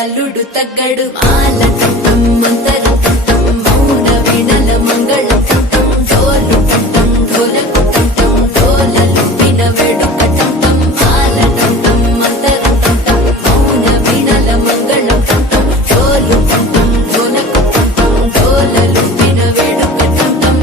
అల్లుడు తగ్గడు మాల కంఠం మంతర కంఠం మౌన వీణల మంగళ కంఠం డోలు కంఠం ఢోలకు కంఠం డోలలు విన వేడుక కంఠం మాల కంఠం మంతర కంఠం మౌన వీణల మంగళ కంఠం డోలు కంఠం ఢోలకు కంఠం డోలలు విన వేడుక కంఠం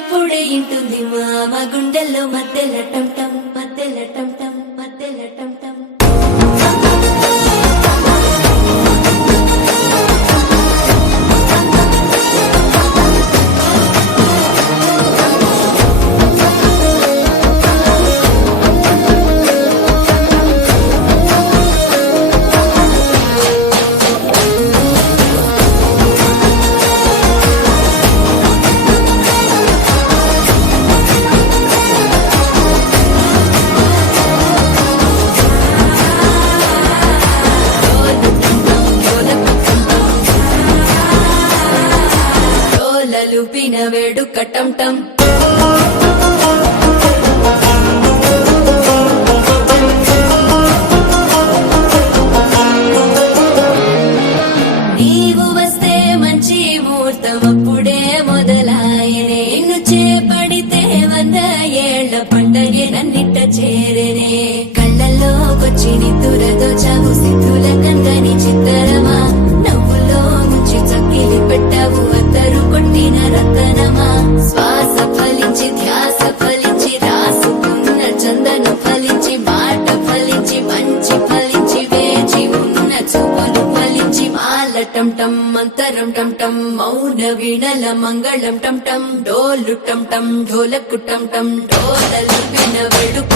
పొడి ఇంటుంది మామ గుండెల్లో మధ్యల టంటం మధ్యల టంటం మధ్యల టంటం లూపిన వేడుక టంటం నీవు వస్తే మంచి ముహూర్తం అప్పుడే మొదలాయనే నిన్ను చేపడితే 100 ఏళ్ల పండగే నన్నిట్ట చేరనే కళ్ళల్లోకొచ్చి నిద్దురదోచావు సిద్ధుల కందని చిత్తరమా నవ్వులో ముంచి చక్కిలి పెట్టావు అత్తరు కొట్టిన రతనమా శ్వాస ఫలించి ధ్యాస ఫలించి రాసుకున్న చందను ఫలించి మాట ఫలించి మంచి ఫలించి వేచి ఉన్న చూపులు ఫలించి మాల టంటం మంతరం టంటం మౌన వీణల మంగళం టంటం డోలు టంటం ఢోలకు టంటం డోలలు విన వేడుక